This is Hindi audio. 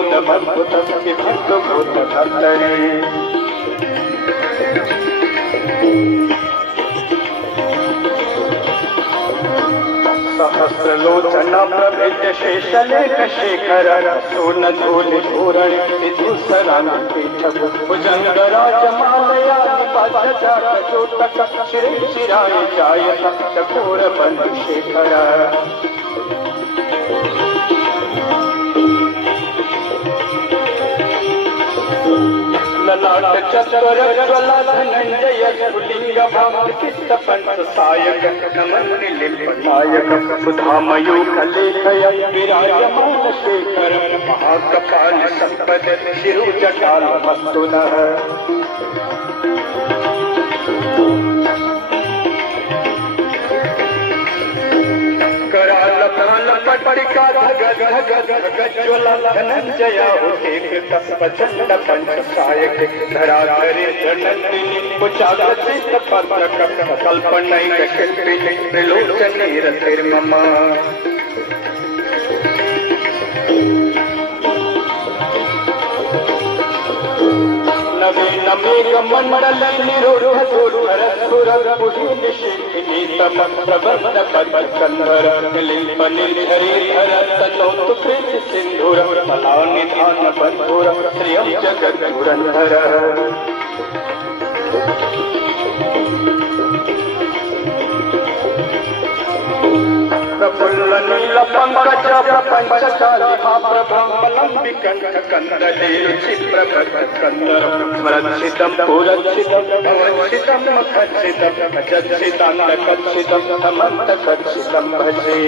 विनोदमद्भुतं विभक्तभूतधर्तरे सहस्रलोचन प्रभृत्य शेषलेखशेखर सोनधूलिधूरण विधुसरान्वितः भुजङ्गराजमालया निपातजातचोटक श्रीचिराय जायत चकोरबन्धुशेखर ललाट चतुर ज्वला धनंजय स्फुलिंग भांग पंच सायक नमन निलिपनायक सुधामयूख लेखय विराजमान शेखर महाकपाल संपद शिरुजटाल वस्तुनः कराल काल पट्टिका धग धग धग ज्वला धनंजय प्रचंड पंच सायक धराधरे धनंदिनी कुचाग्रसित पत्रक कल्पनैक शिल्पिनी त्रिलोचनी रतिर्ममा नवीन मेघ मंडल निरुद्ध सुरधर पुष्पिनी तम प्रबंध पद्मकंधर लिंब निर्झरीधर तनोतु कृत सिंधुर मलानिधान बंधुर श्रियं जगत धुरंधर प्रफुल्ल नील पंकज प्रपंचचारी महाप्रभं विकंठ कंदले चित्रकंदर स्मरचितं पुरचितं भवचितं मखचितं जचितान्तकचितं समन्तकचितं भजे